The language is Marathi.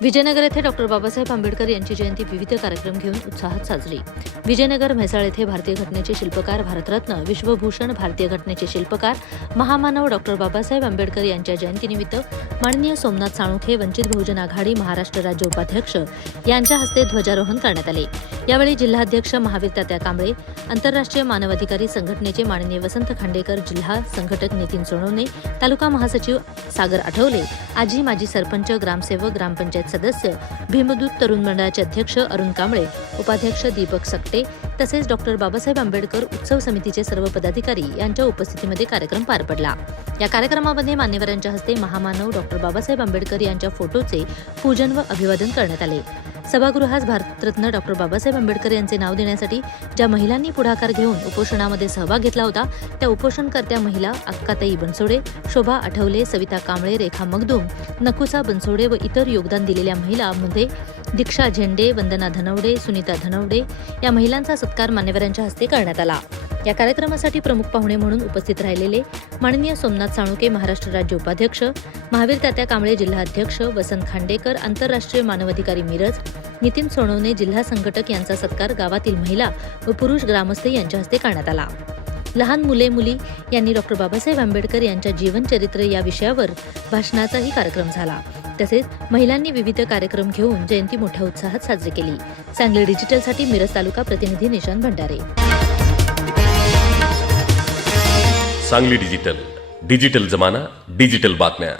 विजयनगर येथे डॉक्टर बाबासाहेब आंबेडकर यांची जयंती विविध कार्यक्रम घेऊन उत्साहात साजरी. विजयनगर म्हैसाळ येथे भारतीय घटनेचे शिल्पकार भारतरत्न विश्वभूषण भारतीय घटनेचे शिल्पकार महामानव डॉक्टर बाबासाहेब आंबेडकर यांच्या जयंतीनिमित्त माननीय सोमनाथ साळुंखे वंचित बहुजन आघाडी महाराष्ट्र राज्य उपाध्यक्ष यांच्या हस्ते ध्वजारोहण करण्यात आले. यावेळी जिल्हाध्यक्ष महावीर तात्या कांबळे आंतरराष्ट्रीय मानवाधिकारी संघटनेचे माननीय वसंत खांडेकर जिल्हा संघटक नितीन सोनवणे तालुका महासचिव सागर आठवले आजी माजी सरपंच ग्रामसेवक ग्रामपंचायत सदस्य भीमदूत तरुण मंडळाचे अध्यक्ष अरुण कांबळे उपाध्यक्ष दीपक सकटे तसेच डॉक्टर बाबासाहेब आंबेडकर उत्सव समितीचे सर्व पदाधिकारी यांच्या उपस्थितीमध्ये कार्यक्रम पार पडला. या कार्यक्रमामध्ये मान्यवरांच्या हस्ते महामानव डॉक्टर बाबासाहेब आंबेडकर यांच्या फोटोचे पूजन व अभिवादन करण्यात आले. सभागृहास भारतरत्न डॉक्टर बाबासाहेब आंबेडकर यांचे नाव देण्यासाठी ज्या महिलांनी पुढाकार घेऊन उपोषणामध्ये सहभाग घेतला होता त्या उपोषणकर्त्या महिला अक्काताई बनसोडे शोभा आठवले सविता कांबळे रेखा मगदूम नकुसा बनसोडे व इतर योगदान दिलेल्या महिलांमध्ये दीक्षा झेंडे वंदना धनवडे सुनीता धनवडे या महिलांचा सत्कार मान्यवरांच्या हस्ते करण्यात आला. या कार्यक्रमासाठी प्रमुख पाहुणे म्हणून उपस्थित राहिलेले माननीय सोमनाथ साळुंके महाराष्ट्र राज्य उपाध्यक्ष महावीर तात्या कांबळे जिल्हाध्यक्ष वसंत खांडेकर आंतरराष्ट्रीय मानवाधिकारी मिरज नितीन सोनवणे जिल्हा संघटक यांचा सत्कार गावातील महिला व पुरुष ग्रामस्थ यांच्या हस्ते करण्यात आला. लहान मुले मुली यांनी डॉक्टर बाबासाहेब आंबेडकर यांच्या जीवनचरित्र या विषयावर भाषणाचाही कार्यक्रम झाला. तसेच महिलांनी विविध कार्यक्रम घेऊन जयंती मोठ्या उत्साहात साजरी केली. सांगली डिजिटलसाठी मिरज तालुका प्रतिनिधी निशांत भंडारे. सांगली डिजिटल. डिजिटल जमाना डिजिटल बातम्या.